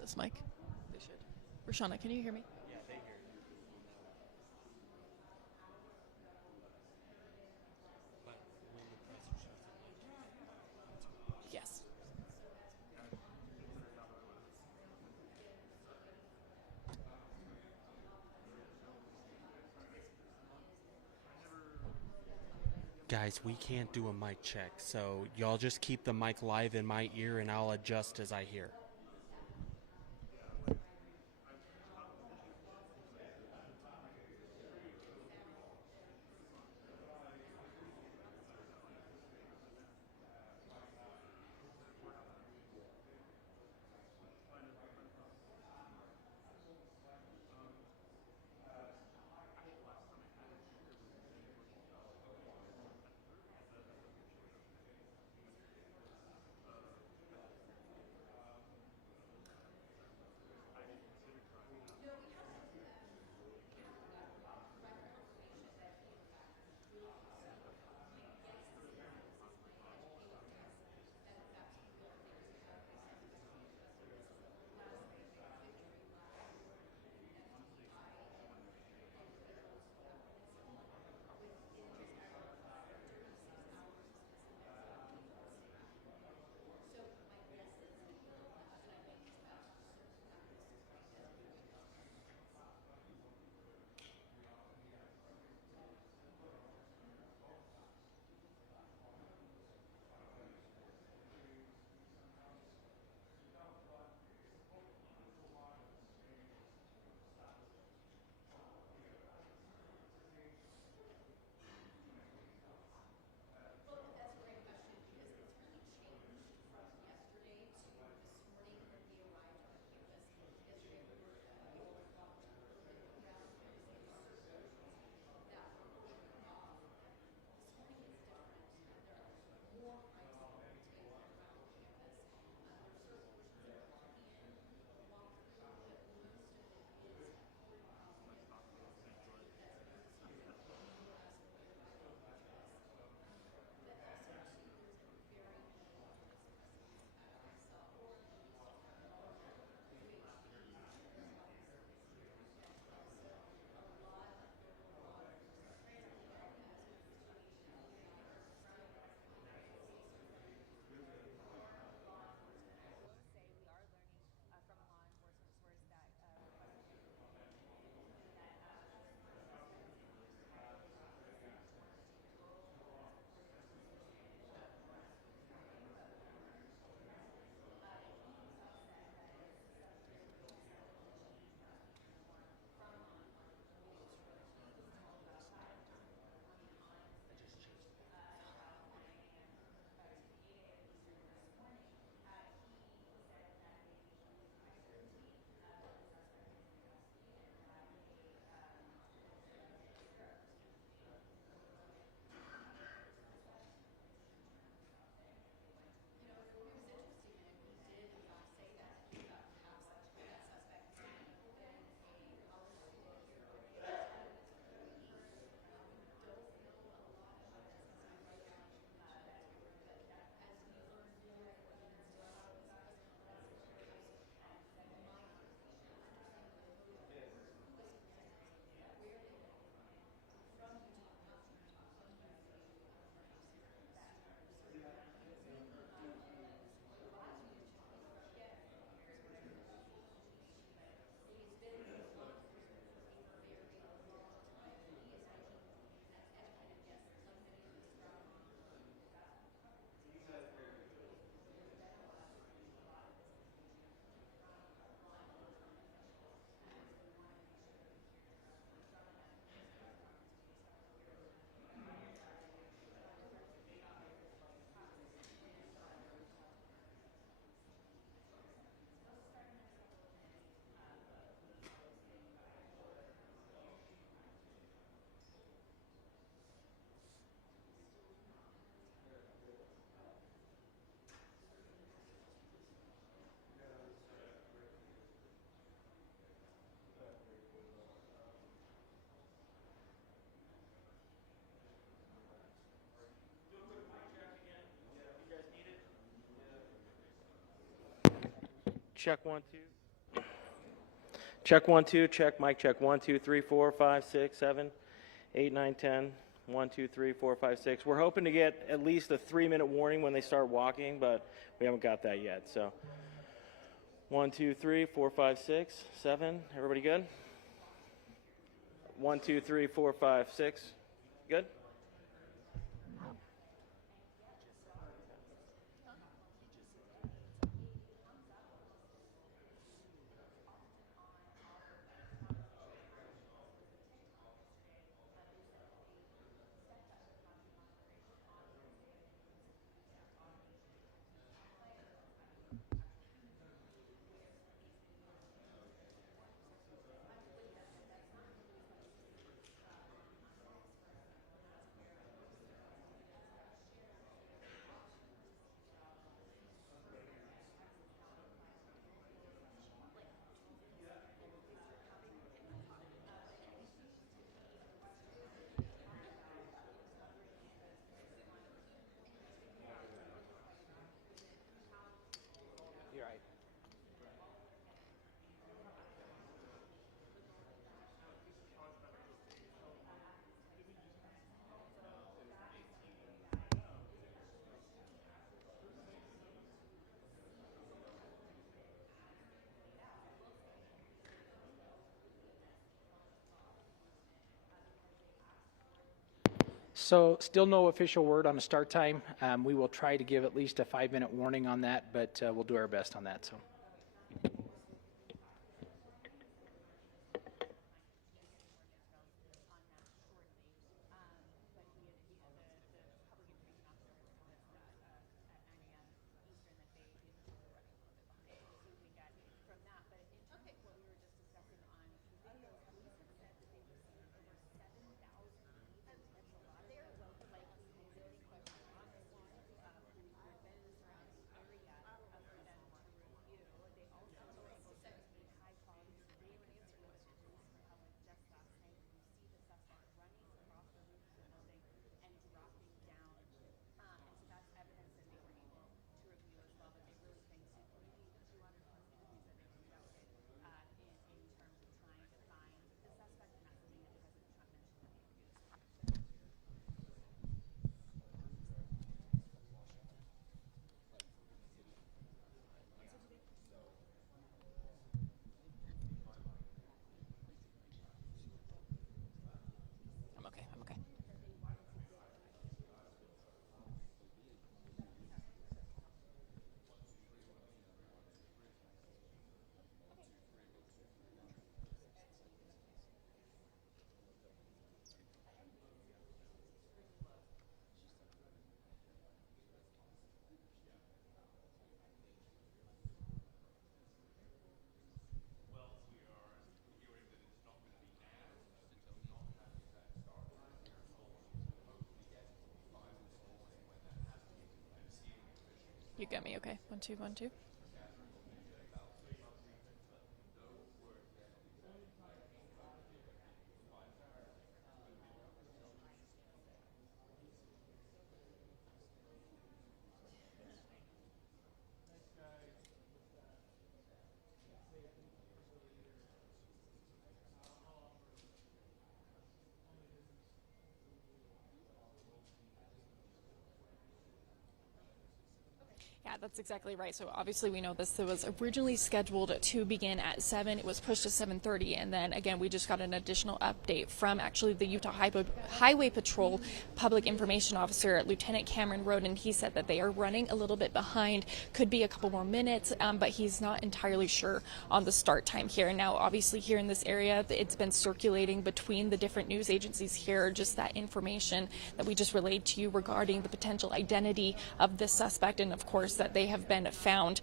This mic. They should. Rashana, can you hear me? Yeah, they hear you. But when the presser shuts it, mic check. Yes. Guys, we can't do a mic check, so y'all just keep the mic live in my ear and I'll adjust as I hear. Check 1, 2. Check 1 2. Check mic check 1 2 3 4 5 6 7 8 9 10. 1 2 3 4 5 6. We're hoping to get at least a 3-minute warning when they start walking, but we haven't got that yet. So 1 2 3 4 5 6 7. Everybody good? 1 2 3 4 5 6. Good. You're right. So still no official word on a start time. We will try to give at least a 5-minute warning on that, but we'll do our best on that. So. I'm okay. I'm okay. You got me. Okay. 1 2 1 2. Yeah, that's exactly right. So obviously we know this was originally scheduled to begin at 7. It was pushed to 7:30, and then again we just got an additional update from actually the Utah Highway Patrol Public Information Officer, Lieutenant Cameron Roden. He said that they are running a little bit behind, could be a couple more minutes, but he's not entirely sure on the start time here. Now, obviously here in this area, it's been circulating between the different news agencies here, just that information that we just relayed to you regarding the potential identity of this suspect, and of course that they have been found.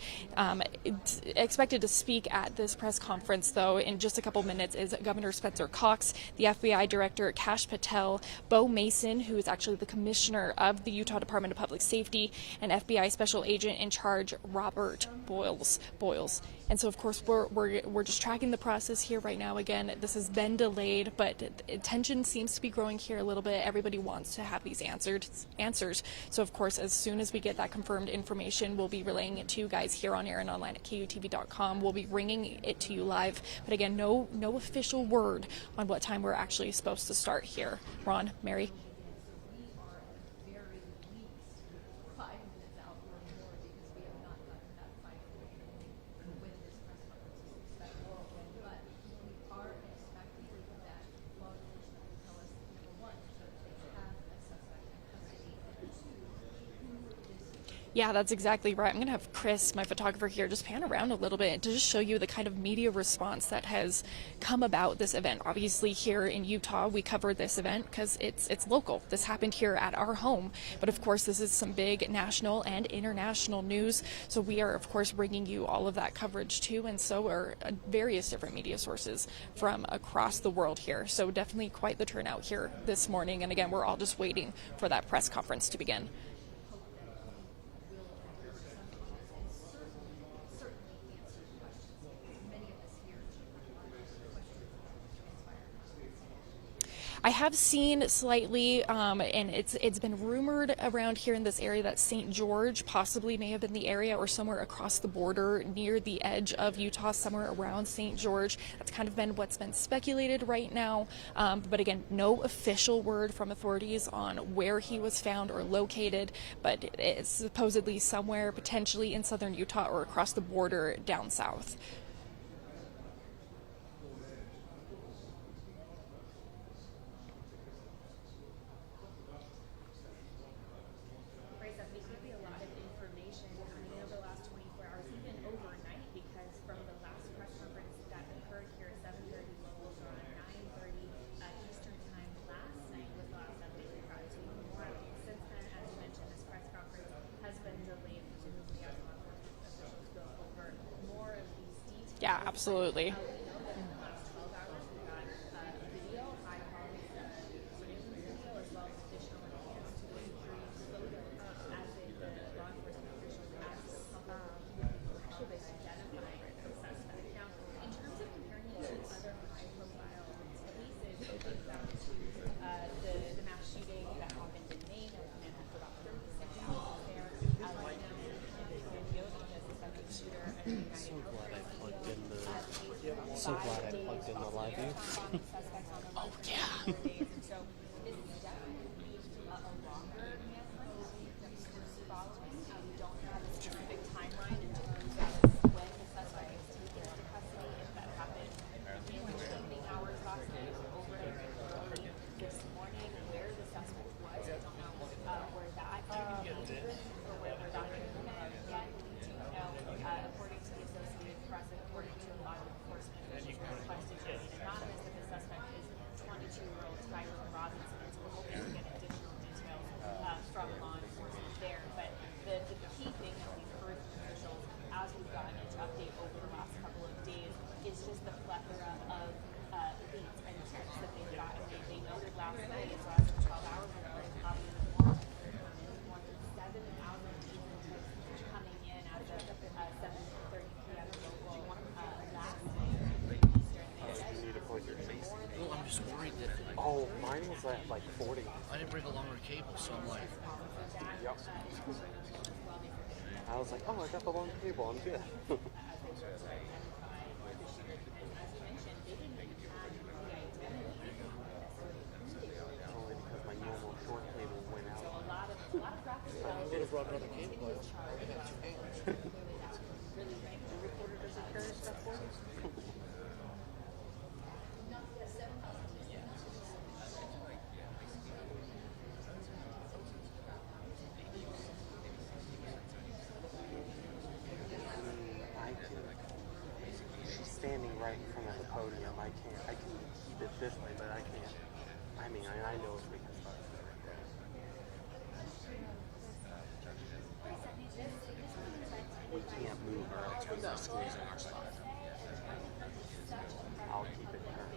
Expected to speak at this press conference, though, in just a couple minutes is Governor Spencer Cox, the FBI Director Kash Patel, Bo Mason, who is actually the Commissioner of the Utah Department of Public Safety, and FBI Special Agent in Charge Robert Boyles. And so, of course, we're just tracking the process here right now. Again, this has been delayed, but tension seems to be growing here a little bit. Everybody wants to have these answers. So, of course, as soon as we get that confirmed information, we'll be relaying it to you guys here on air and online at KUTV.com. We'll be bringing it to you live. But again, no official word on what time we're actually supposed to start here. Ron, Mary. Yeah, that's exactly right. I'm going to have Chris, my photographer here, just pan around a little bit to just show you the kind of media response that has come about this event. Obviously, here in Utah, we covered this event because it's local. This happened here at our home. But of course, this is some big national and international news. So we are, of course, bringing you all of that coverage too. And so are various different media sources from across the world here. So definitely quite the turnout here this morning. And again, we're all just waiting for that press conference to begin. I have seen slightly, and it's been rumored around here in this area that St. George possibly may have been the area, or somewhere across the border near the edge of Utah, somewhere around St. George. That's kind of been what's been speculated right now. But again, no official word from authorities on where he was found or located, but it's supposedly somewhere potentially in southern Utah or across the border down south. Yeah, absolutely. So glad I plugged in the live view. Oh, yeah. Oh, mine was at like 40. I didn't bring a longer cable, so I'm like, Yep. I was like, oh, I got the long cable. I'm good. Only because my normal short cable went out. I would have brought another cable. I got two cables. She's standing right in front of the podium. I can keep it this way, but I can't. I mean, I know if we can start. We can't move her else we're not squeezing our spot. I'll keep it turned.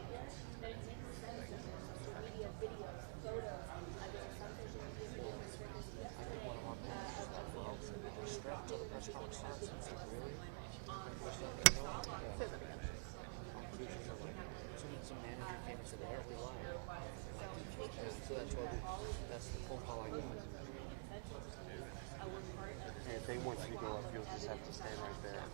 Strapped till the press conference starts. It's like, really? just have to stand right there.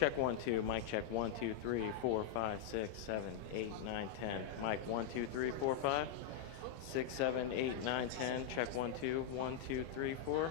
Check 1 2. Mic check 1 2 3 4 5 6 7 8 9 10. Mic 1 2 3 4 5 6 7 8 9 10. Check 1 2 1 2 3 4.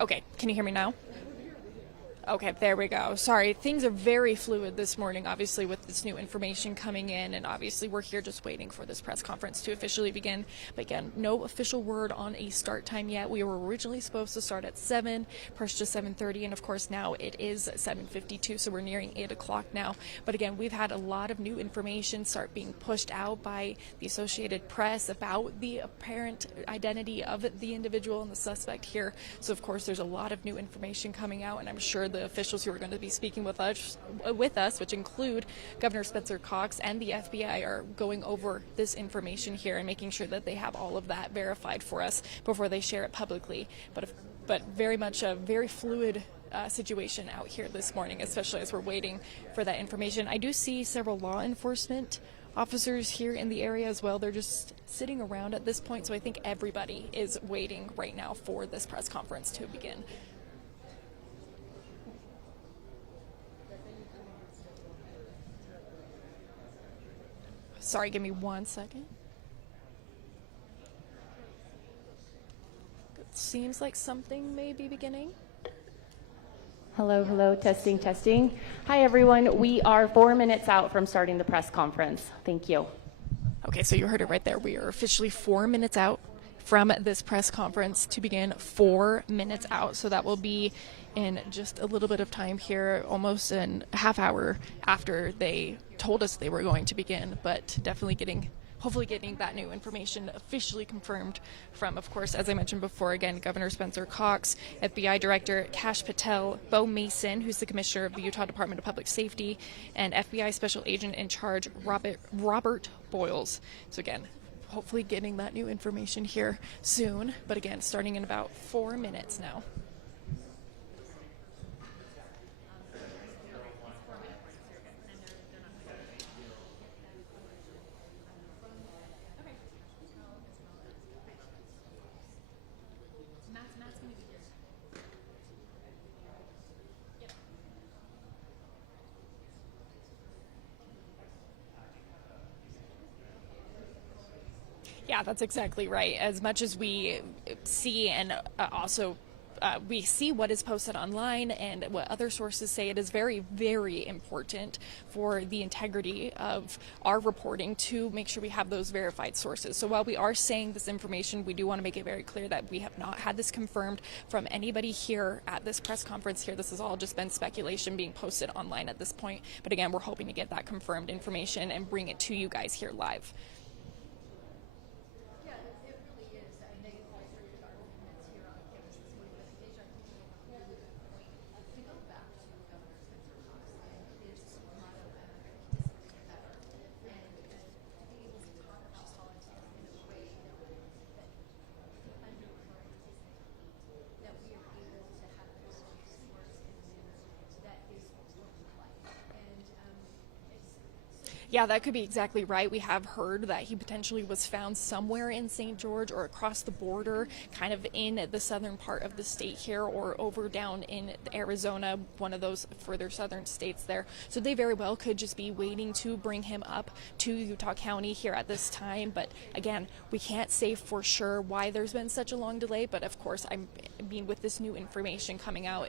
Okay, can you hear me now? Okay, there we go. Sorry, things are very fluid this morning, obviously, with this new information coming in, and obviously we're here just waiting for this press conference to officially begin. But again, no official word on a start time yet. We were originally supposed to start at 7, pushed to 7:30, and of course now it is 7:52, so we're nearing 8 o'clock now. But again, we've had a lot of new information start being pushed out by the Associated Press about the apparent identity of the individual and the suspect here. So of course there's a lot of new information coming out, and I'm sure the officials who are going to be speaking with us, which include Governor Spencer Cox and the FBI, are going over this information here and making sure that they have all of that verified for us before they share it publicly. But very much a very fluid situation out here this morning, especially as we're waiting for that information. I do see several law enforcement officers here in the area as well. They're just sitting around at this point, so I think everybody is waiting right now for this press conference to begin. Sorry, give me 1 second. It seems like something may be beginning. Hello, hello, testing, testing. Hi, everyone. We are 4 minutes out from starting the press conference. Thank you. Okay, so you heard it right there. We are officially 4 minutes out from this press conference to begin. 4 minutes out, so that will be in just a little bit of time here, almost a half hour after they told us they were going to begin, but definitely hopefully getting that new information officially confirmed from, of course, as I mentioned before, again, Governor Spencer Cox, FBI Director Kash Patel, Bo Mason, who's the Commissioner of the Utah Department of Public Safety, and FBI Special Agent in Charge Robert Boyles. So again, hopefully getting that new information here soon, but again, starting in about 4 minutes now. Yeah, that's exactly right. As much as we see and also we see what is posted online and what other sources say, it is very, very important for the integrity of our reporting to make sure we have those verified sources. So while we are saying this information, we do want to make it very clear that we have not had this confirmed from anybody here at this press conference here. This has all just been speculation being posted online at this point. But again, we're hoping to get that confirmed information and bring it to you guys here live. Yeah, that could be exactly right. We have heard that he potentially was found somewhere in St. George or across the border, kind of in the southern part of the state here, or over down in Arizona, one of those further southern states there. So they very well could just be waiting to bring him up to Utah County here at this time. But again, we can't say for sure why there's been such a long delay. But of course, I mean, with this new information coming out,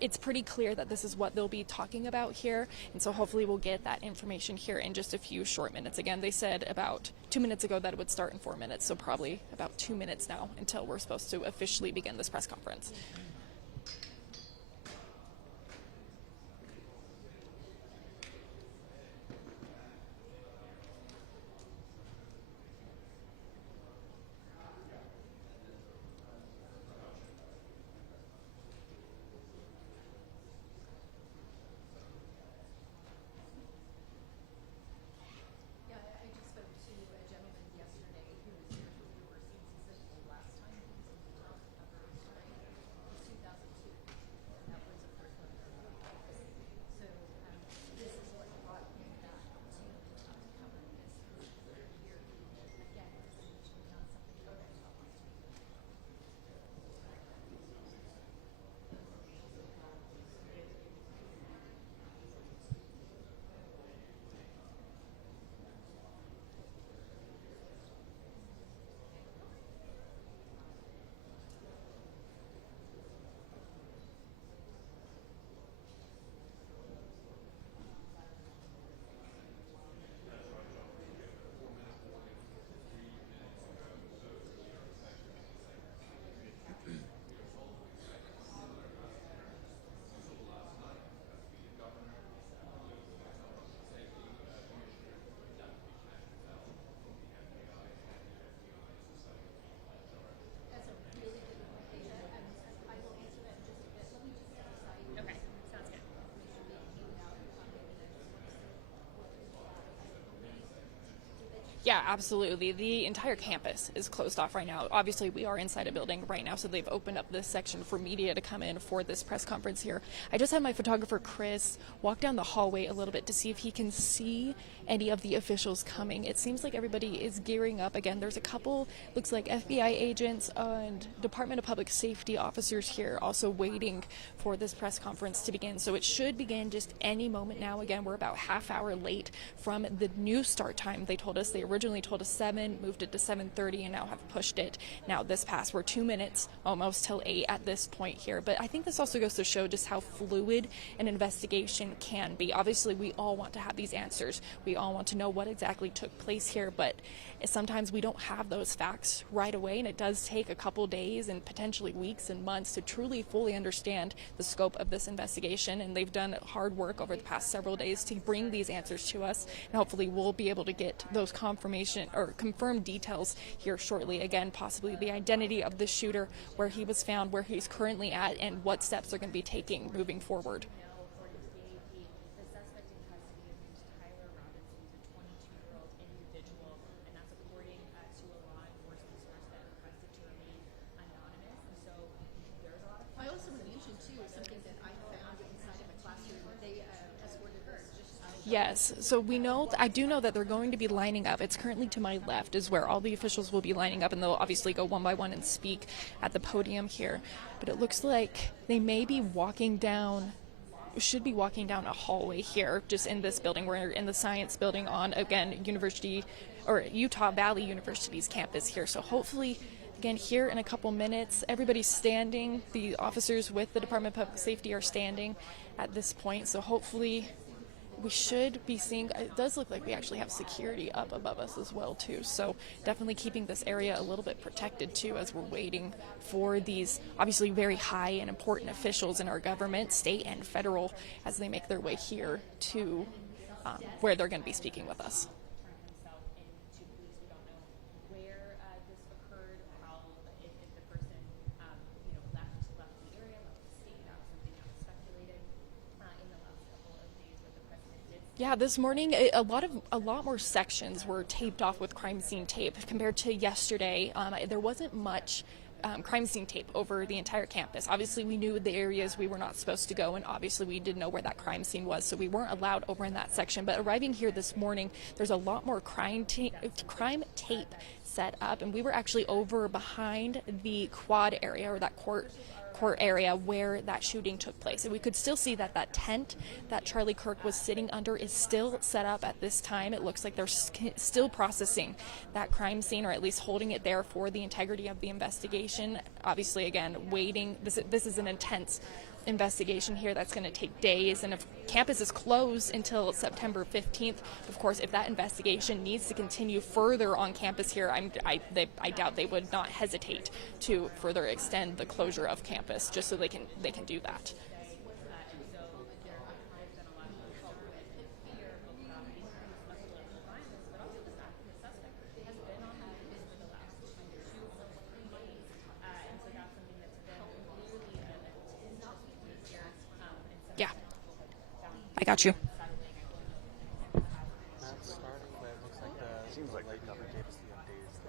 it's pretty clear that this is what they'll be talking about here. And so hopefully we'll get that information here in just a few short minutes. Again, they said about 2 minutes ago that it would start in 4 minutes, so probably about 2 minutes now until we're supposed to officially begin this press conference. Yeah, absolutely. The entire campus is closed off right now. Obviously, we are inside a building right now, so they've opened up this section for media to come in for this press conference here. I just had my photographer, Chris, walk down the hallway a little bit to see if he can see any of the officials coming. It seems like everybody is gearing up. Again, there's a couple, looks like FBI agents and Department of Public Safety officers here also waiting for this press conference to begin. So it should begin just any moment now. Again, we're about half hour late from the new start time. They told us, they originally told us 7, moved it to 7:30, and now have pushed it. Now this past, we're 2 minutes almost till 8 at this point here. But I think this also goes to show just how fluid an investigation can be. Obviously, we all want to have these answers. We all want to know what exactly took place here, but sometimes we don't have those facts right away, and it does take a couple days and potentially weeks and months to truly fully understand the scope of this investigation. And they've done hard work over the past several days to bring these answers to us, and hopefully we'll be able to get those confirmation or confirmed details here shortly. Again, possibly the identity of the shooter, where he was found, where he's currently at, and what steps they're going to be taking moving forward. I also want to mention too something that I found inside of a classroom. They escorted her just out. Yes, so we know, I do know that they're going to be lining up. It's currently to my left is where all the officials will be lining up, and they'll obviously go one by one and speak at the podium here. But it looks like they may be walking down, should be walking down a hallway here, just in this building. We're in the science building on, again, University, or Utah Valley University's campus here. So hopefully, again, here in a couple minutes, everybody's standing. The officers with the Department of Public Safety are standing at this point. So hopefully we should be seeing, it does look like we actually have security up above us as well too. So definitely keeping this area a little bit protected too, as we're waiting for these obviously very high and important officials in our government, state and federal, as they make their way here to where they're going to be speaking with us. Yeah, this morning a lot more sections were taped off with crime scene tape compared to yesterday. There wasn't much crime scene tape over the entire campus. Obviously, we knew the areas we were not supposed to go, and obviously we didn't know where that crime scene was, so we weren't allowed over in that section. But arriving here this morning, there's a lot more crime tape set up, and we were actually over behind the quad area, or that court area where that shooting took place. And we could still see that that tent that Charlie Kirk was sitting under is still set up at this time. It looks like they're still processing that crime scene, or at least holding it there for the integrity of the investigation. Obviously, again, waiting. This is an intense investigation here that's going to take days, and if campus is closed until September 15th, of course, if that investigation needs to continue further on campus here, I doubt they would not hesitate to further extend the closure of campus just so they can do that. Yeah, I got you. Not starting, but it looks like the seems like late cover gave us the updates.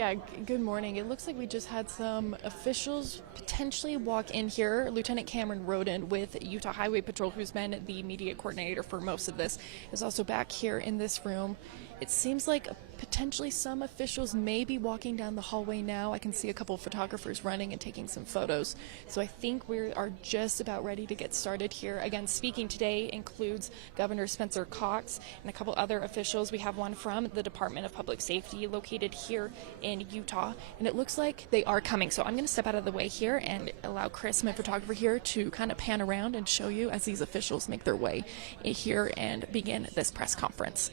Yeah, good morning. It looks like we just had some officials potentially walk in here. Lieutenant Cameron Roden with Utah Highway Patrol, who's been the media coordinator for most of this, is also back here in this room. It seems like potentially some officials may be walking down the hallway now. I can see a couple of photographers running and taking some photos. So I think we are just about ready to get started here. Again, speaking today includes Governor Spencer Cox and a couple other officials. We have one from the Department of Public Safety located here in Utah, and it looks like they are coming. So I'm going to step out of the way here and allow Chris, my photographer here, to kind of pan around and show you as these officials make their way here and begin this press conference.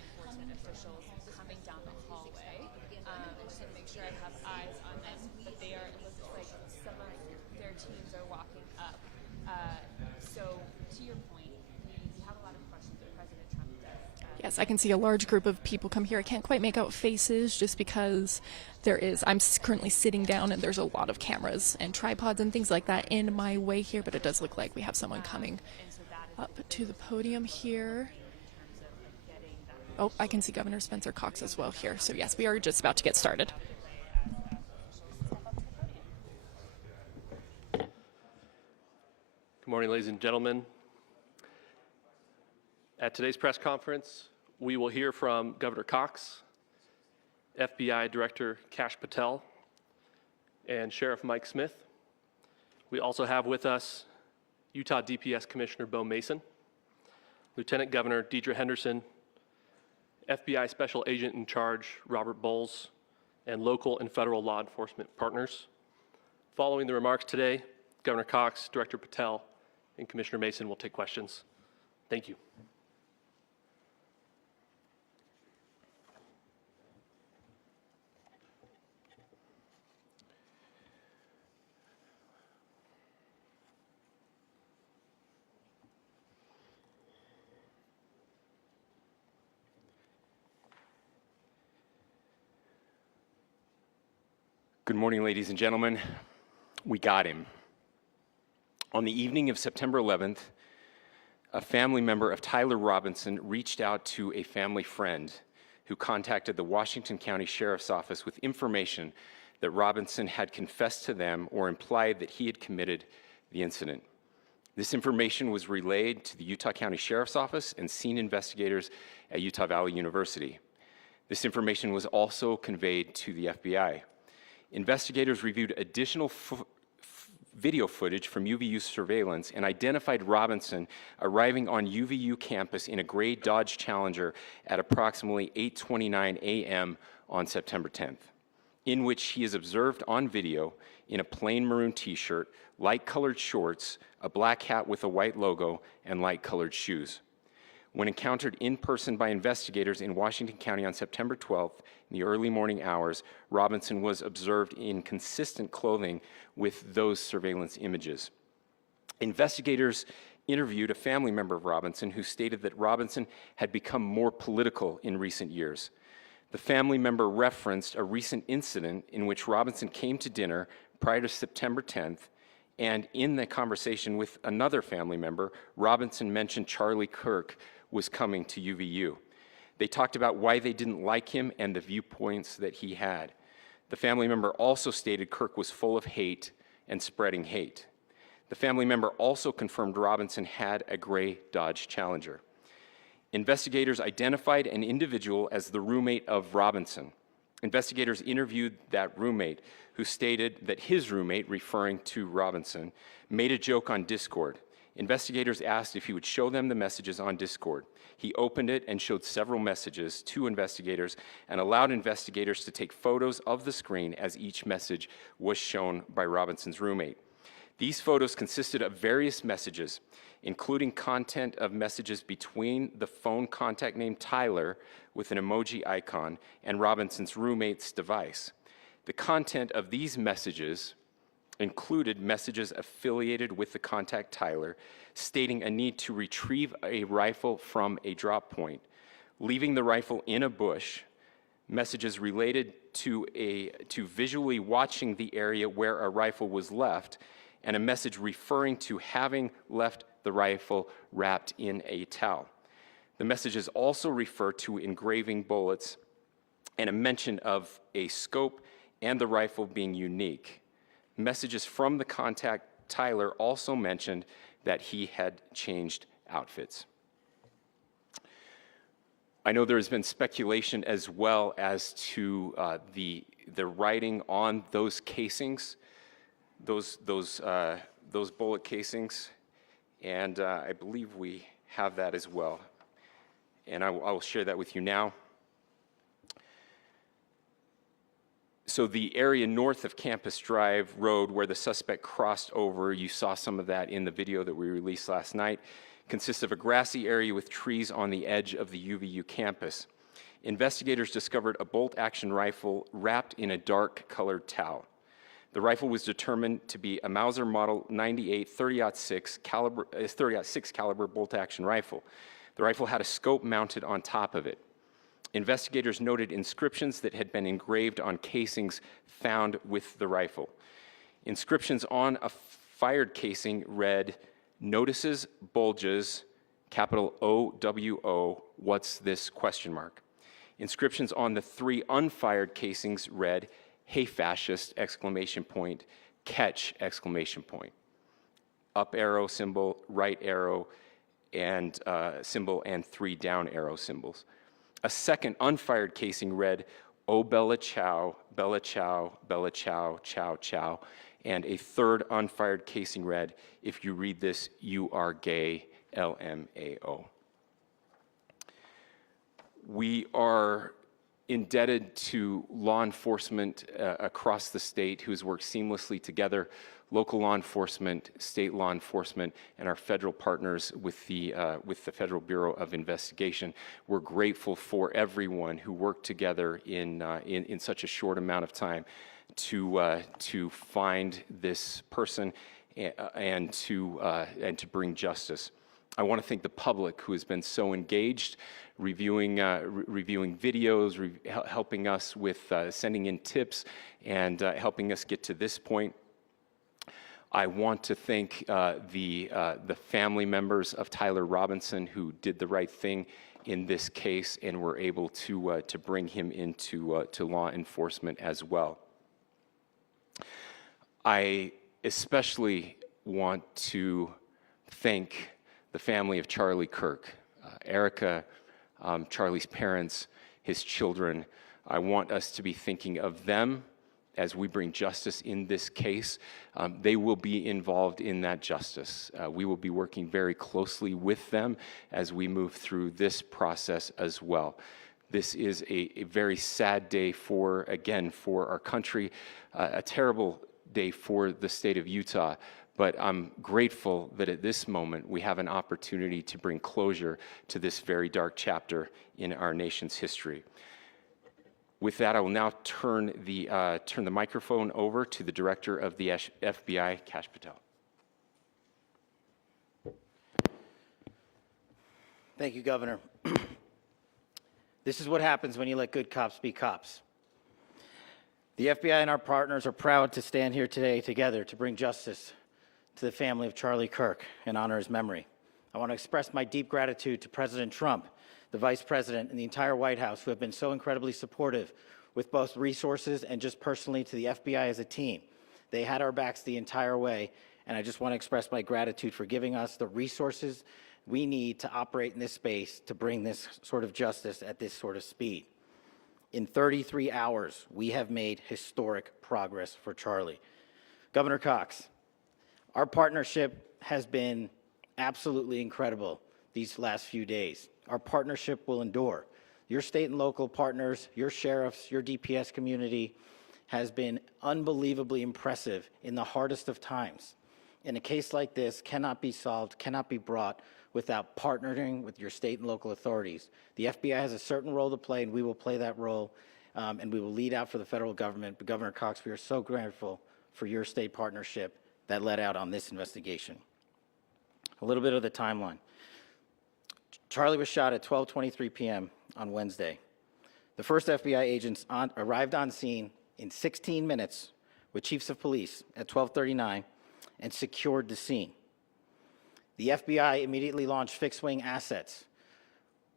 Yes, I can see a large group of people come here. I can't quite make out faces just because I'm currently sitting down and there's a lot of cameras and tripods and things like that in my way here, but it does look like we have someone coming up to the podium here. Oh, I can see Governor Spencer Cox as well here. So yes, we are just about to get started. Good morning, ladies and gentlemen. At today's press conference, we will hear from Governor Cox, FBI Director Kash Patel, and Sheriff Mike Smith. We also have with us Utah DPS Commissioner Bo Mason, Lieutenant Governor Deidre Henderson, FBI Special Agent in Charge Robert Bowles, and local and federal law enforcement partners. Following the remarks today, Governor Cox, Director Patel, and Commissioner Mason will take questions. Thank you. Good morning, ladies and gentlemen. We got him. On the evening of September 11th, a family member of Tyler Robinson reached out to a family friend who contacted the Washington County Sheriff's Office with information that Robinson had confessed to them or implied that he had committed the incident. This information was relayed to the Utah County Sheriff's Office and scene investigators at Utah Valley University. This information was also conveyed to the FBI. Investigators reviewed additional video footage from UVU surveillance and identified Robinson arriving on UVU campus in a gray Dodge Challenger at approximately 8:29 a.m. on September 10th, in which he is observed on video in a plain maroon t-shirt, light-colored shorts, a black hat with a white logo, and light-colored shoes. When encountered in person by investigators in Washington County on September 12th, in the early morning hours, Robinson was observed in consistent clothing with those surveillance images. Investigators interviewed a family member of Robinson who stated that Robinson had become more political in recent years. The family member referenced a recent incident in which Robinson came to dinner prior to September 10th, and in the conversation with another family member, Robinson mentioned Charlie Kirk was coming to UVU. They talked about why they didn't like him and the viewpoints that he had. The family member also stated Kirk was full of hate and spreading hate. The family member also confirmed Robinson had a gray Dodge Challenger. Investigators identified an individual as the roommate of Robinson. Investigators interviewed that roommate, who stated that his roommate, referring to Robinson, made a joke on Discord. Investigators asked if he would show them the messages on Discord. He opened it and showed several messages to investigators and allowed investigators to take photos of the screen as each message was shown by Robinson's roommate. These photos consisted of various messages, including content of messages between the phone contact named Tyler with an emoji icon and Robinson's roommate's device. The content of these messages included messages affiliated with the contact Tyler, stating a need to retrieve a rifle from a drop point, leaving the rifle in a bush, messages related to visually watching the area where a rifle was left, and a message referring to having left the rifle wrapped in a towel. The messages also refer to engraving bullets and a mention of a scope and the rifle being unique. Messages from the contact, Tyler, also mentioned that he had changed outfits. I know there's been speculation as well as to the writing on those casings, those bullet casings, and I believe we have that as well. And I will share that with you now. So the area north of Campus Drive Road where the suspect crossed over, you saw some of that in the video that we released last night, consists of a grassy area with trees on the edge of the UVU campus. Investigators discovered a bolt-action rifle wrapped in a dark-colored towel. The rifle was determined to be a Mauser Model 98 30-06 caliber bolt-action rifle. The rifle had a scope mounted on top of it. Investigators noted inscriptions that had been engraved on casings found with the rifle. Inscriptions on a fired casing read, "Notices, bulges, capital OWO, what's this, question mark." Inscriptions on the 3 unfired casings read, "Hey fascist, exclamation point, catch, exclamation point." Up arrow symbol, right arrow and symbol, and 3 down arrow symbols. A second unfired casing read, "Oh Bella Chow, Bella Chow, Bella Chow, Chow Chow." And a third unfired casing read, "If you read this, you are gay, LMAO." We are indebted to law enforcement across the state who has worked seamlessly together, local law enforcement, state law enforcement, and our federal partners with the Federal Bureau of Investigation. We're grateful for everyone who worked together in such a short amount of time to find this person and to bring justice. I want to thank the public who has been so engaged, reviewing videos, helping us with sending in tips, and helping us get to this point. I want to thank the family members of Tyler Robinson who did the right thing in this case and were able to bring him into to law enforcement as well. I especially want to thank the family of Charlie Kirk, Erica, Charlie's parents, his children. I want us to be thinking of them as we bring justice in this case. They will be involved in that justice. We will be working very closely with them as we move through this process as well. This is a very sad day for our country, a terrible day for the state of Utah, but I'm grateful that at this moment we have an opportunity to bring closure to this very dark chapter in our nation's history. With that, I will now turn the microphone over to the Director of the FBI, Kash Patel. Thank you, Governor. This is what happens when you let good cops be cops. The FBI and our partners are proud to stand here today together to bring justice to the family of Charlie Kirk and honor his memory. I want to express my deep gratitude to President Trump, the Vice President, and the entire White House who have been so incredibly supportive with both resources and just personally to the FBI as a team. They had our backs the entire way, and I just want to express my gratitude for giving us the resources we need to operate in this space to bring this sort of justice at this sort of speed. In 33 hours, we have made historic progress for Charlie. Governor Cox, our partnership has been absolutely incredible these last few days. Our partnership will endure. Your state and local partners, your sheriffs, your DPS community has been unbelievably impressive in the hardest of times. And a case like this cannot be solved, cannot be brought without partnering with your state and local authorities. The FBI has a certain role to play, and we will play that role, and we will lead out for the federal government. But Governor Cox, we are so grateful for your state partnership that led out on this investigation. A little bit of the timeline. Charlie was shot at 12:23 p.m. on Wednesday. The first FBI agents arrived on scene in 16 minutes with chiefs of police at 12:39 and secured the scene. The FBI immediately launched fixed-wing assets.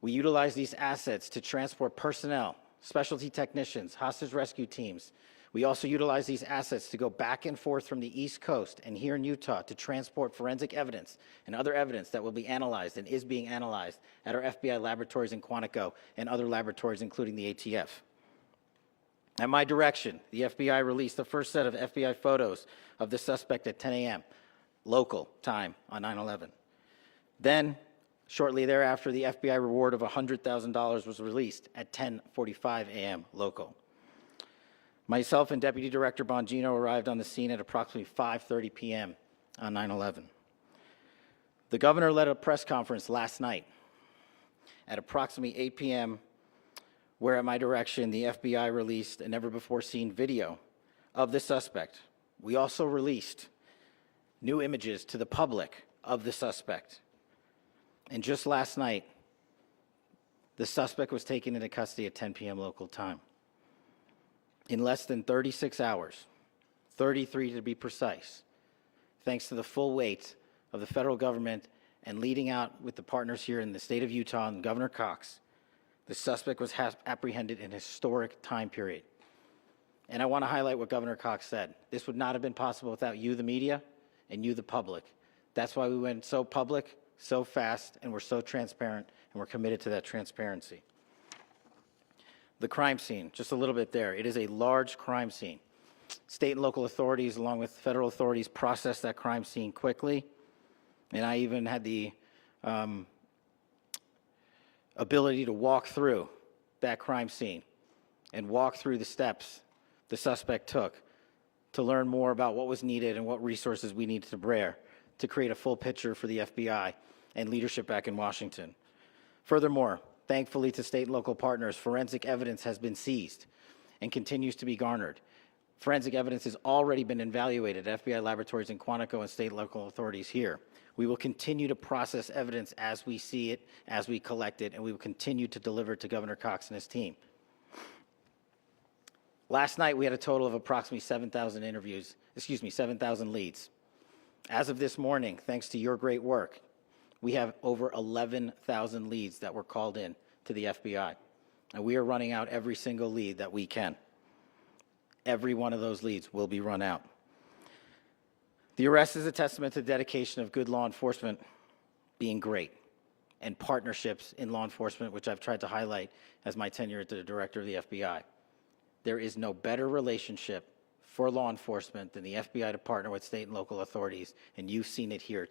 We utilized these assets to transport personnel, specialty technicians, hostage rescue teams. We also utilize these assets to go back and forth from the East Coast and here in Utah to transport forensic evidence and other evidence that will be analyzed and is being analyzed at our FBI laboratories in Quantico and other laboratories, including the ATF. At my direction, the FBI released the first set of FBI photos of the suspect at 10 a.m. local time on 9/11. Then, shortly thereafter, the FBI reward of $100,000 was released at 10:45 a.m. local. Myself and Deputy Director Bongino arrived on the scene at approximately 5:30 p.m. on 9/11. The governor led a press conference last night at approximately 8 p.m., where at my direction, the FBI released a never-before-seen video of the suspect. We also released new images to the public of the suspect. And just last night, the suspect was taken into custody at 10 p.m. local time. In less than 36 hours, 33 to be precise, thanks to the full weight of the federal government and leading out with the partners here in the state of Utah and Governor Cox, the suspect was apprehended in a historic time period. And I want to highlight what Governor Cox said. This would not have been possible without you, the media, and you, the public. That's why we went so public, so fast, and we're so transparent, and we're committed to that transparency. The crime scene, just a little bit there. It is a large crime scene. State and local authorities, along with federal authorities, processed that crime scene quickly. And I even had the ability to walk through that crime scene and walk through the steps the suspect took to learn more about what was needed and what resources we needed to bear to create a full picture for the FBI and leadership back in Washington. Furthermore, thankfully to state and local partners, forensic evidence has been seized and continues to be garnered. Forensic evidence has already been evaluated at FBI laboratories in Quantico and state and local authorities here. We will continue to process evidence as we see it, as we collect it, and we will continue to deliver it to Governor Cox and his team. Last night, we had a total of approximately 7,000 leads. As of this morning, thanks to your great work, we have over 11,000 leads that were called in to the FBI. And we are running out every single lead that we can. Every one of those leads will be run out. The arrest is a testament to the dedication of good law enforcement being great and partnerships in law enforcement, which I've tried to highlight as my tenure as the director of the FBI. There is no better relationship for law enforcement than the FBI to partner with state and local authorities, and you've seen it here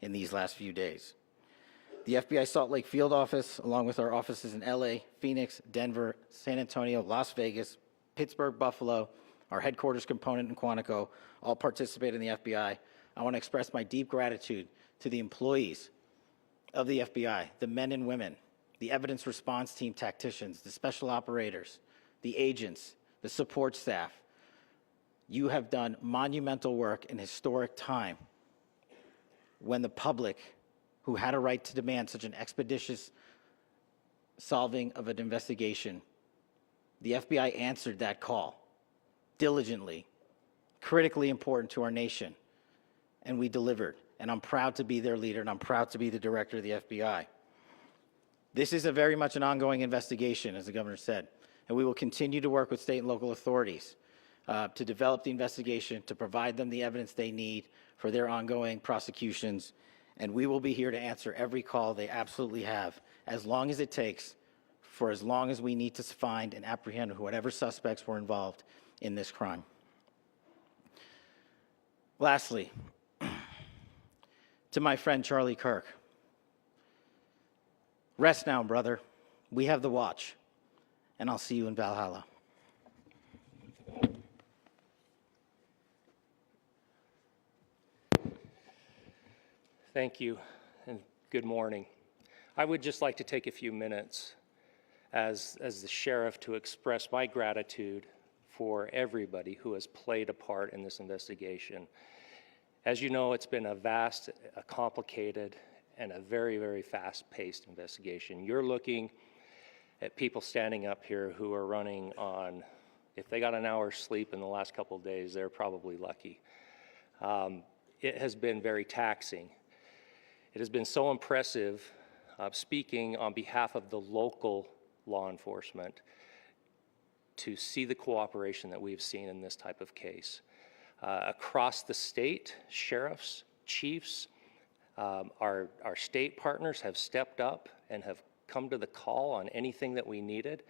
in these last few days. The FBI Salt Lake Field Office, along with our offices in LA, Phoenix, Denver, San Antonio, Las Vegas, Pittsburgh, Buffalo, our headquarters component in Quantico, all participate in the FBI. I want to express my deep gratitude to the employees of the FBI, the men and women, the evidence response team tacticians, the special operators, the agents, the support staff. You have done monumental work in historic time when the public, who had a right to demand such an expeditious solving of an investigation, the FBI answered that call diligently, critically important to our nation, and we delivered. And I'm proud to be their leader, and I'm proud to be the director of the FBI. This is very much an ongoing investigation, as the governor said, and we will continue to work with state and local authorities to develop the investigation, to provide them the evidence they need for their ongoing prosecutions, and we will be here to answer every call they absolutely have, as long as it takes, for as long as we need to find and apprehend whatever suspects were involved in this crime. Lastly, to my friend Charlie Kirk, rest now, brother. We have the watch, and I'll see you in Valhalla. Thank you, and good morning. I would just like to take a few minutes as the sheriff to express my gratitude for everybody who has played a part in this investigation. As you know, it's been a vast, a complicated, and a very, very fast-paced investigation. You're looking at people standing up here who are running on, if they got an hour's sleep in the last couple of days, they're probably lucky. It has been very taxing. It has been so impressive, speaking on behalf of the local law enforcement, to see the cooperation that we've seen in this type of case. Across the state, sheriffs, chiefs, our state partners have stepped up and have come to the call on anything that we needed.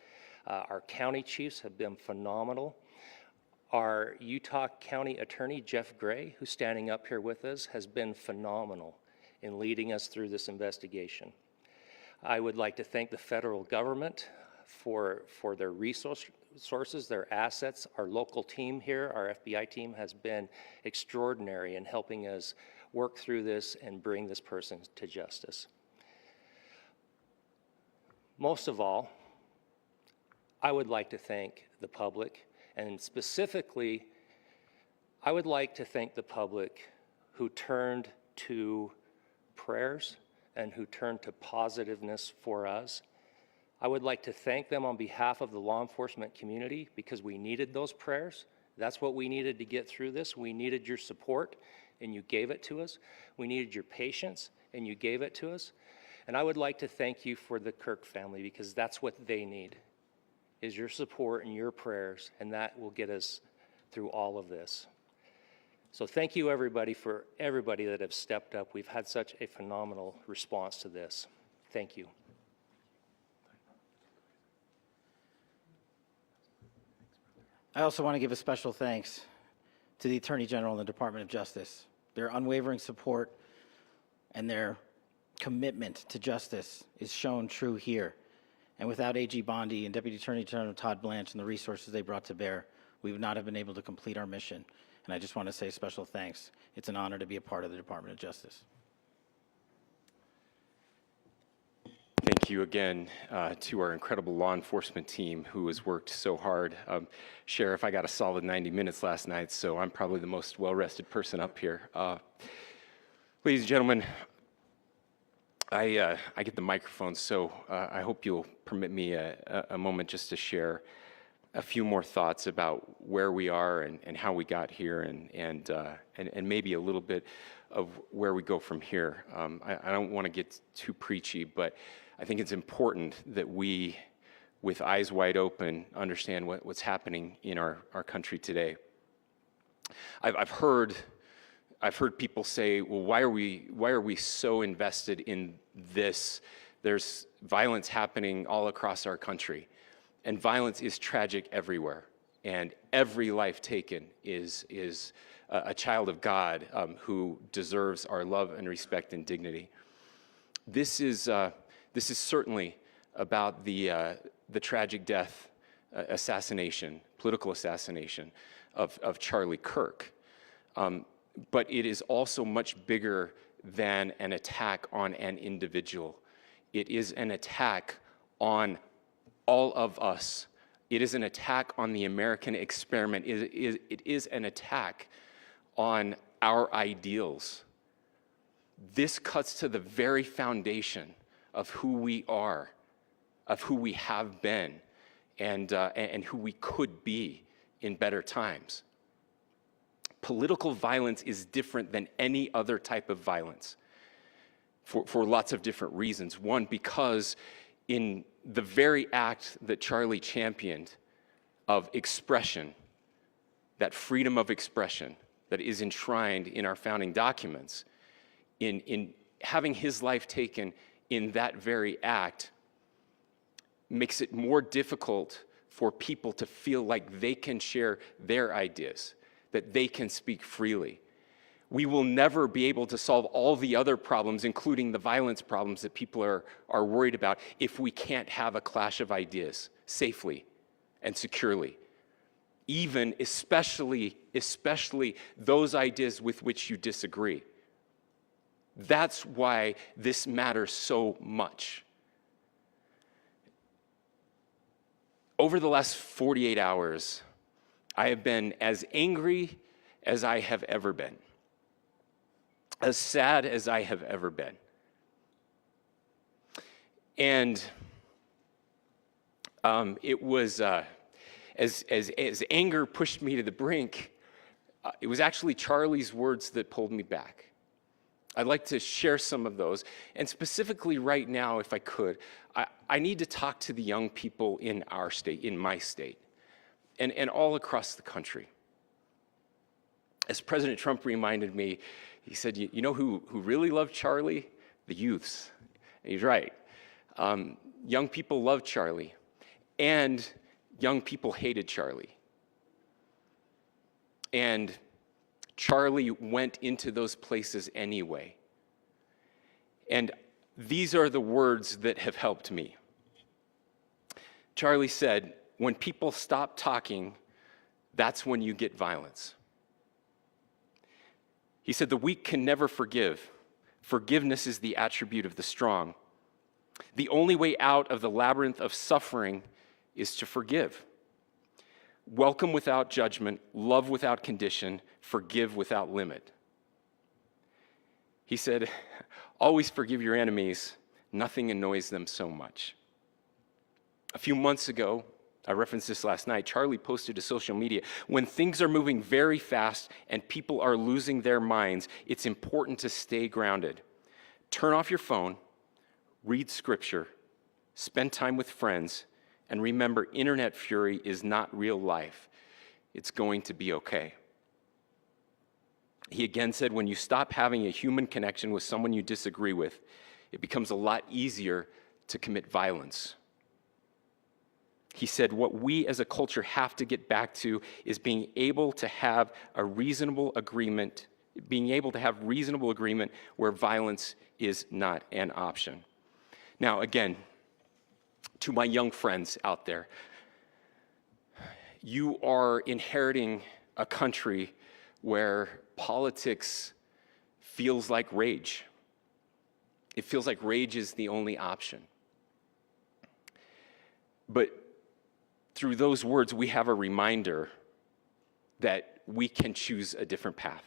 Our county chiefs have been phenomenal. Our Utah County Attorney, Jeff Gray, who's standing up here with us, has been phenomenal in leading us through this investigation. I would like to thank the federal government for their resources, their assets. Our local team here, our FBI team, has been extraordinary in helping us work through this and bring this person to justice. Most of all, I would like to thank the public, and specifically, I would like to thank the public who turned to prayers and who turned to positiveness for us. I would like to thank them on behalf of the law enforcement community because we needed those prayers. That's what we needed to get through this. We needed your support, and you gave it to us. We needed your patience, and you gave it to us. And I would like to thank you for the Kirk family because that's what they need, is your support and your prayers, and that will get us through all of this. So thank you everybody for everybody that have stepped up. We've had such a phenomenal response to this. Thank you. I also want to give a special thanks to the Attorney General and the Department of Justice. Their unwavering support and their commitment to justice is shown true here. And without AG Bondi and Deputy Attorney General Todd Blanche and the resources they brought to bear, we would not have been able to complete our mission. And I just want to say special thanks. It's an honor to be a part of the Department of Justice. Thank you again to our incredible law enforcement team who has worked so hard. Sheriff, I got a solid 90 minutes last night, so I'm probably the most well-rested person up here. Ladies and gentlemen, I get the microphone, so I hope you'll permit me a moment just to share a few more thoughts about where we are and how we got here and maybe a little bit of where we go from here. I don't want to get too preachy, but I think it's important that we, with eyes wide open, understand what's happening in our country today. I've heard people say, well, why are we so invested in this? There's violence happening all across our country, and violence is tragic everywhere, and every life taken is a child of God who deserves our love and respect and dignity. This is certainly about the tragic death, political assassination of Charlie Kirk. But it is also much bigger than an attack on an individual. It is an attack on all of us. It is an attack on the American experiment. It is an attack on our ideals. This cuts to the very foundation of who we are, of who we have been, and who we could be in better times. Political violence is different than any other type of violence for lots of different reasons. One, because in the very act that Charlie championed of expression, that freedom of expression that is enshrined in our founding documents, in having his life taken in that very act, makes it more difficult for people to feel like they can share their ideas, that they can speak freely. We will never be able to solve all the other problems, including the violence problems that people are worried about, if we can't have a clash of ideas safely and securely. Even, especially those ideas with which you disagree. That's why this matters so much. Over the last 48 hours, I have been as angry as I have ever been, as sad as I have ever been. And it was, as anger pushed me to the brink, it was actually Charlie's words that pulled me back. I'd like to share some of those. And specifically right now, if I could, I need to talk to the young people in our state, in my state. and all across the country. As President Trump reminded me, he said, you know who really loved Charlie? The youths. And he's right. Young people loved Charlie, and young people hated Charlie. And Charlie went into those places anyway. And these are the words that have helped me. Charlie said, when people stop talking, that's when you get violence. He said, the weak can never forgive. Forgiveness is the attribute of the strong. The only way out of the labyrinth of suffering is to forgive. Welcome without judgment, love without condition, forgive without limit. He said, always forgive your enemies. Nothing annoys them so much. A few months ago, I referenced this last night, Charlie posted to social media, when things are moving very fast and people are losing their minds, it's important to stay grounded. Turn off your phone, read scripture, spend time with friends, and remember, internet fury is not real life. It's going to be okay. He again said, when you stop having a human connection with someone you disagree with, it becomes a lot easier to commit violence. He said, what we as a culture have to get back to is being able to have a reasonable agreement, where violence is not an option. Now, again, to my young friends out there, you are inheriting a country where politics feels like rage. It feels like rage is the only option. But through those words, we have a reminder that we can choose a different path.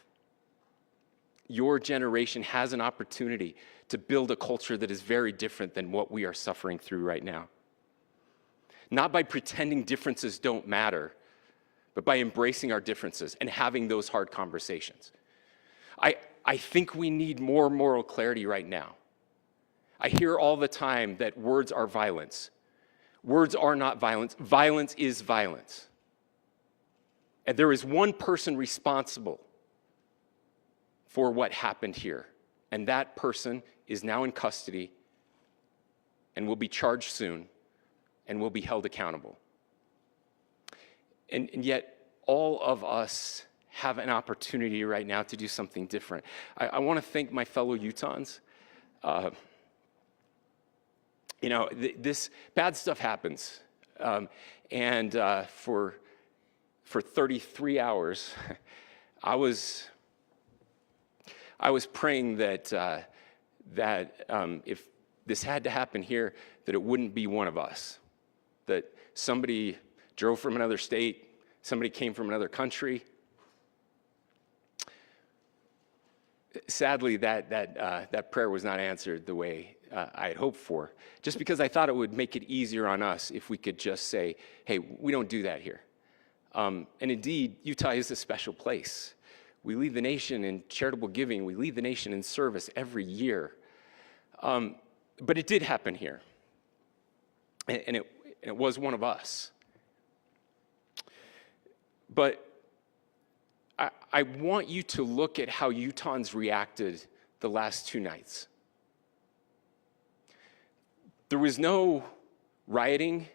Your generation has an opportunity to build a culture that is very different than what we are suffering through right now. Not by pretending differences don't matter, but by embracing our differences and having those hard conversations. I think we need more moral clarity right now. I hear all the time that words are violence. Words are not violence. Violence is violence. And there is one person responsible for what happened here. And that person is now in custody and will be charged soon and will be held accountable. And yet, all of us have an opportunity right now to do something different. I want to thank my fellow Utahns. This bad stuff happens. For 33 hours, I was praying that if this had to happen here, that it wouldn't be one of us. That somebody drove from another state, somebody came from another country. Sadly, that prayer was not answered the way I had hoped for, just because I thought it would make it easier on us if we could just say, hey, we don't do that here. And indeed, Utah is a special place. We lead the nation in charitable giving. We lead the nation in service every year. But it did happen here. And it was one of us. But I want you to look at how Utahns reacted the last 2 nights. There was no rioting. There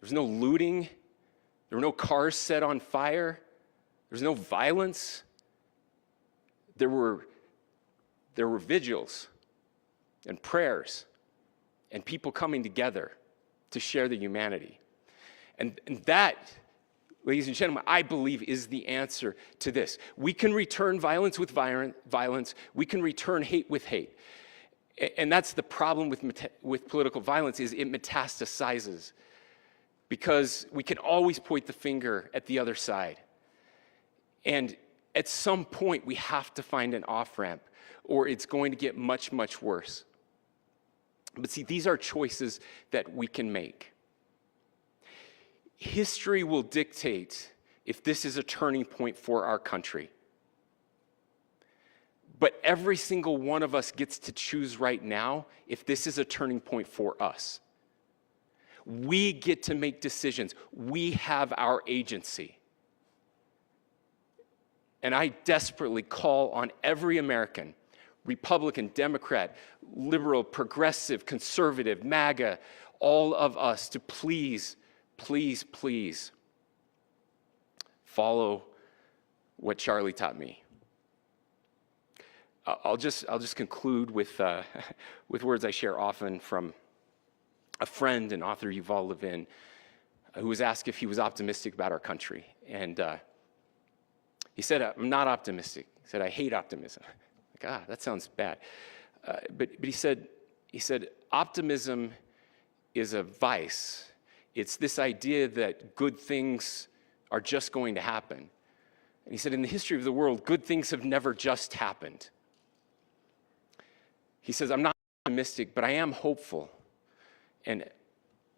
was no looting. There were no cars set on fire. There was no violence. There were vigils and prayers and people coming together to share the humanity. And that, ladies and gentlemen, I believe is the answer to this. We can return violence with violence. We can return hate with hate. And that's the problem with political violence, is it metastasizes. Because we can always point the finger at the other side. And at some point, we have to find an off-ramp, or it's going to get much, much worse. But see, these are choices that we can make. History will dictate if this is a turning point for our country. But every single one of us gets to choose right now if this is a turning point for us. We get to make decisions. We have our agency. And I desperately call on every American, Republican, Democrat, liberal, progressive, conservative, MAGA, all of us to please, please, please follow what Charlie taught me. I'll just conclude with with words I share often from a friend and author, Yuval Levin, who was asked if he was optimistic about our country, and he said, "I'm not optimistic." He said, "I hate optimism." Like, that sounds bad. But he said, optimism is a vice. It's this idea that good things are just going to happen. And he said, in the history of the world, good things have never just happened. He says, I'm not optimistic, but I am hopeful. And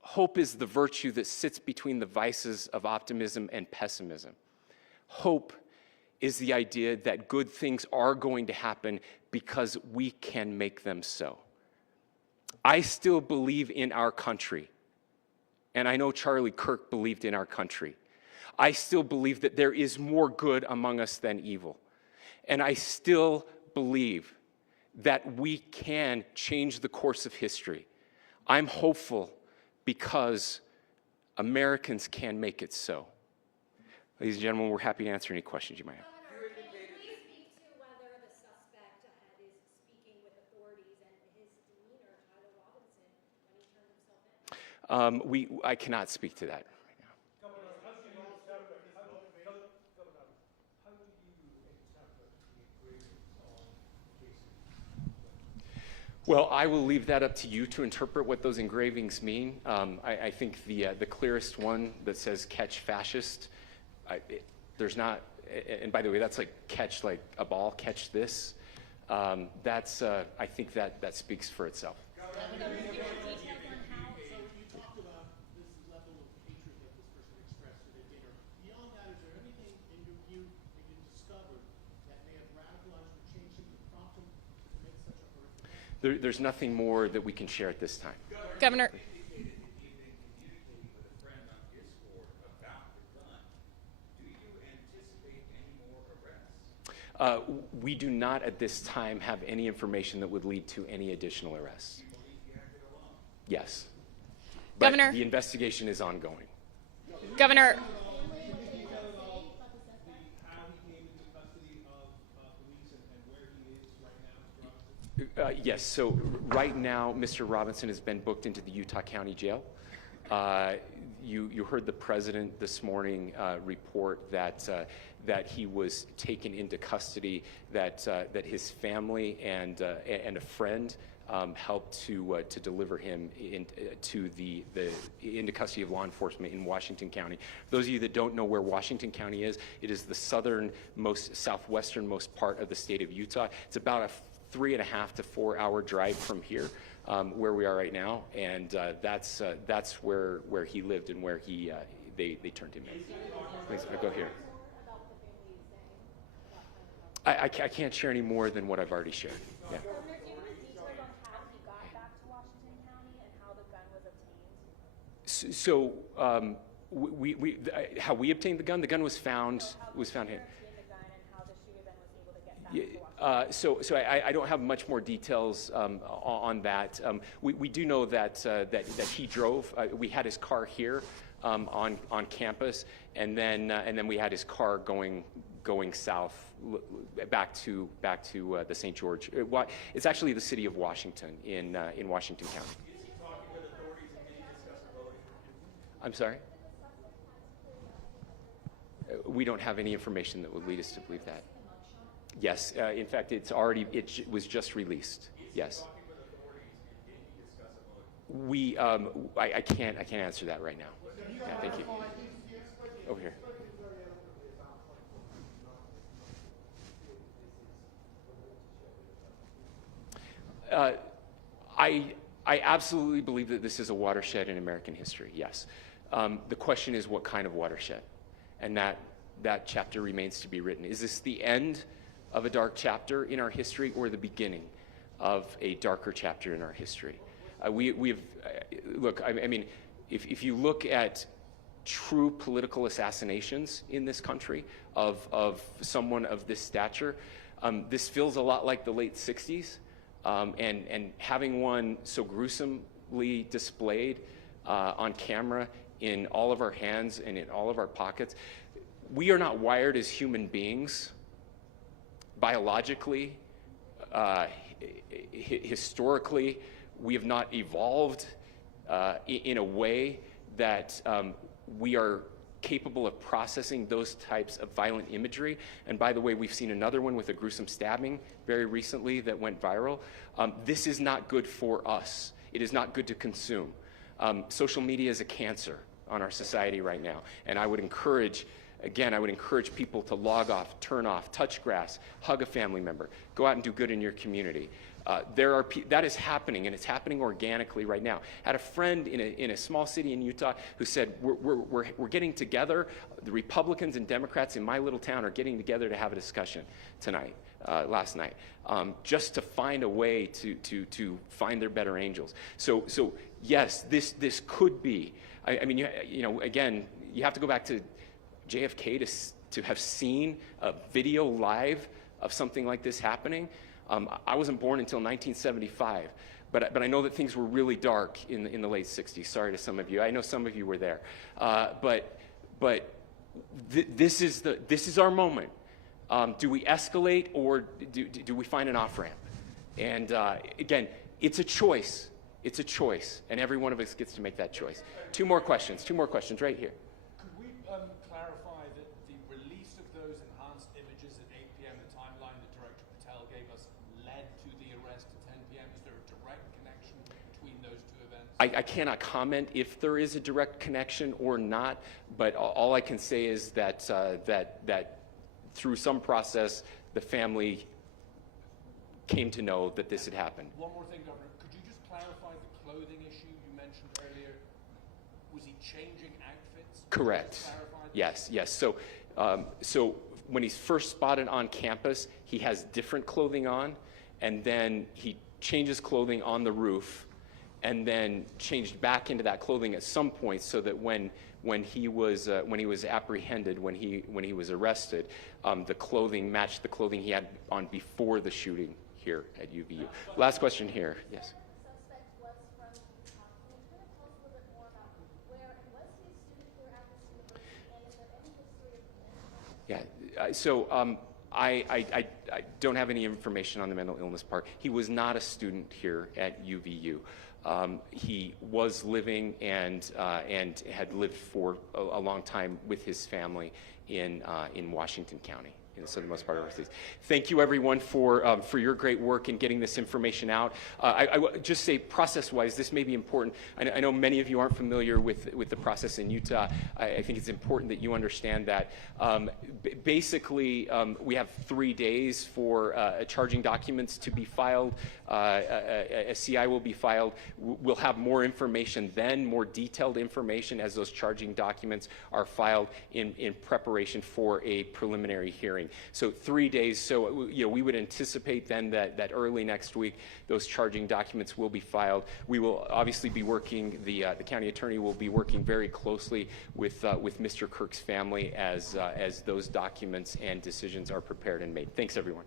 hope is the virtue that sits between the vices of optimism and pessimism. Hope is the idea that good things are going to happen because we can make them so. I still believe in our country, and I know Charlie Kirk believed in our country. I still believe that there is more good among us than evil, and I still believe that we can change the course of history. I'm hopeful because Americans can make it so. Ladies and gentlemen, we're happy to answer any questions you might have. I cannot speak to that right now. Well, I will leave that up to you to interpret what those engravings mean. I think the clearest one that says "catch fascist," there's not, and by the way, that's like catch like a ball, catch this. That's I think that speaks for itself. There's nothing more that we can share at this time. Governor. We do not at this time have any information that would lead to any additional arrests. Yes. But Governor. the investigation is ongoing. Governor. Yes, so right now, Mr. Robinson has been booked into the Utah County Jail. You heard the president this morning report that he was taken into custody, that his family and a friend helped to deliver him into custody of law enforcement in Washington County. For those of you that don't know where Washington County is, it is the southwesternmost part of the state of Utah. It's about a 3.5 to 4 hour drive from here, where we are right now, and that's where he lived and where they turned him in. Thanks. I'll go here. I can't share any more than what I've already shared. Yeah. So how we obtained the gun? The gun was found here. So I don't have much more details on that. We do know that he drove. We had his car here on campus, and then we had his car going south back to the St. George. It's actually the city of Washington in Washington County. I'm sorry? We don't have any information that would lead us to believe that. Yes, in fact, it was just released. Yes. I can't answer that right now. Yeah, thank you. Over here. I absolutely believe that this is a watershed in American history. Yes. The question is, what kind of watershed? And that chapter remains to be written. Is this the end of a dark chapter in our history, or the beginning of a darker chapter in our history? Look, I mean, if you look at true political assassinations in this country of someone of this stature, this feels a lot like the late 60s, and having one so gruesomely displayed on camera in all of our hands and in all of our pockets. We are not wired as human beings biologically, historically. We have not evolved in a way that we are capable of processing those types of violent imagery. And by the way, we've seen another one with a gruesome stabbing very recently that went viral. This is not good for us. It is not good to consume. Social media is a cancer on our society right now. And I would encourage, again, I would encourage people to log off, turn off, touch grass, hug a family member, go out and do good in your community. That is happening, and it's happening organically right now. I had a friend in a small city in Utah who said, we're getting together, the Republicans and Democrats in my little town are getting together to have a discussion tonight, last night, just to find a way to find their better angels. So yes, this could be, I mean, you know, again, you have to go back to JFK to have seen a video live of something like this happening. I wasn't born until 1975, but I know that things were really dark in the late 60s. Sorry to some of you. I know some of you were there. This is our moment. Do we escalate, or do we find an off-ramp? And again, it's a choice. It's a choice, and every one of us gets to make that choice. Two more questions right here. Could we clarify that the release of those enhanced images at 8 p.m., the timeline that Director Patel gave us, led to the arrest at 10 p.m.? Is there a direct connection between those two events? I cannot comment if there is a direct connection or not, but all I can say is that that through some process, the family came to know that this had happened. One more thing, Governor. Could you just clarify the clothing issue you mentioned earlier? Was he changing outfits? Correct. Yes. So when he's first spotted on campus, he has different clothing on, and then he changes clothing on the roof, and then changed back into that clothing at some point, so that when he was apprehended, when he was arrested, the clothing matched the clothing he had on before the shooting here at UVU. Last question here. Yes. Yeah. So I don't have any information on the mental illness part. He was not a student here at UVU. He was living and had lived for a long time with his family in Washington County, in the southernmost part of our state. Thank you, everyone, for your great work in getting this information out. I would just say, process-wise, this may be important. I know many of you aren't familiar with the process in Utah. I think it's important that you understand that. Basically, we have 3 days for charging documents to be filed. A CI will be filed. We'll have more information then, more detailed information as those charging documents are filed in preparation for a preliminary hearing. So 3 days. So we would anticipate then that early next week those charging documents will be filed. We will obviously be working. The county attorney will be working very closely with Mr. Kirk's family as those documents and decisions are prepared and made. Thanks, everyone.